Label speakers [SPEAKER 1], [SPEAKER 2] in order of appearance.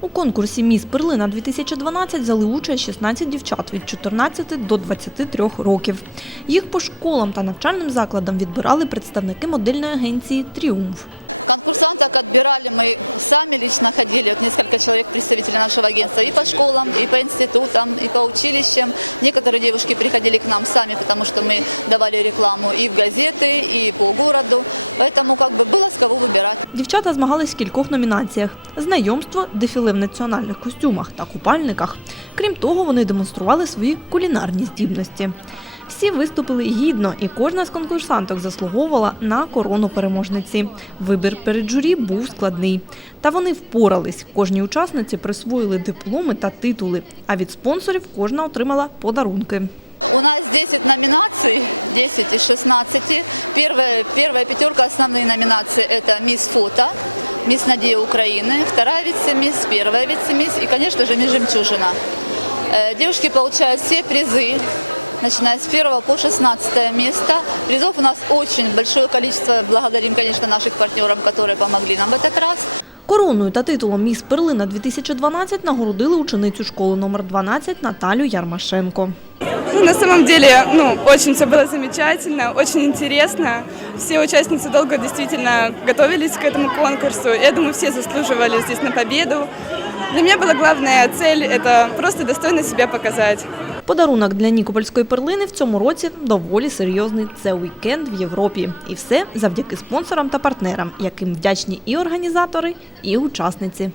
[SPEAKER 1] У конкурсі Міс Перлина 2012 взяли участь 16 дівчат від 14 до 23 років. Їх по школам та навчальним закладам відбирали представники модельної агенції Тріумф.
[SPEAKER 2] Конкурсанток отбирали мы сами лично ходили, вот несколько человек представителей нашего агентства и по школам, и по институтам, и по училищам. Некоторые девушки приходили к нам сами, потому что мы давали рекламу и в газеты, и по городу. Поэтому как бы было с кого выбирать.
[SPEAKER 1] Дівчата змагались в кількох номінаціях: знайомство, дефіле в національних костюмах та купальниках. Крім того, вони демонстрували свої кулінарні здібності. Всі виступили гідно, і кожна з конкурсанток заслуговувала на корону переможниці. Вибір перед журі був складний. Та вони впорались. Кожній учасниці присвоїли дипломи та титули, а від спонсорів кожна отримала подарунки.
[SPEAKER 2] У нас 10 номинаций, 10 из 16. Первая, первая пятерка основные номинации – это «Мисс Фото», «Мисс Надея Украины», вторая вице-мисс, первая вице-мисс и, конечно же, «Мисс Жемчужина». Э, Девушки получают все призы, начиная с 1 по 16 место. Призов у нас очень большое количество. Благодарим, конечно, наших партнерам, которые помогли нам в этот раз.
[SPEAKER 1] Короною та титулом Міс Перлина 2012 нагородили ученицю школи номер 12 Наталю Ярмашенко.
[SPEAKER 3] Ну, На самом деле, ну, очень все было замечательно, очень интересно. Все участницы долго действительно готовились к этому конкурсу. Я думаю, все заслуживали здесь на победу. Для меня была главная цель – это просто достойно себя показать.
[SPEAKER 1] Подарунок для Нікопольської перлини в цьому році доволі серйозний. Це уікенд в Європі. І все завдяки спонсорам та партнерам, яким вдячні і організатори, і учасниці.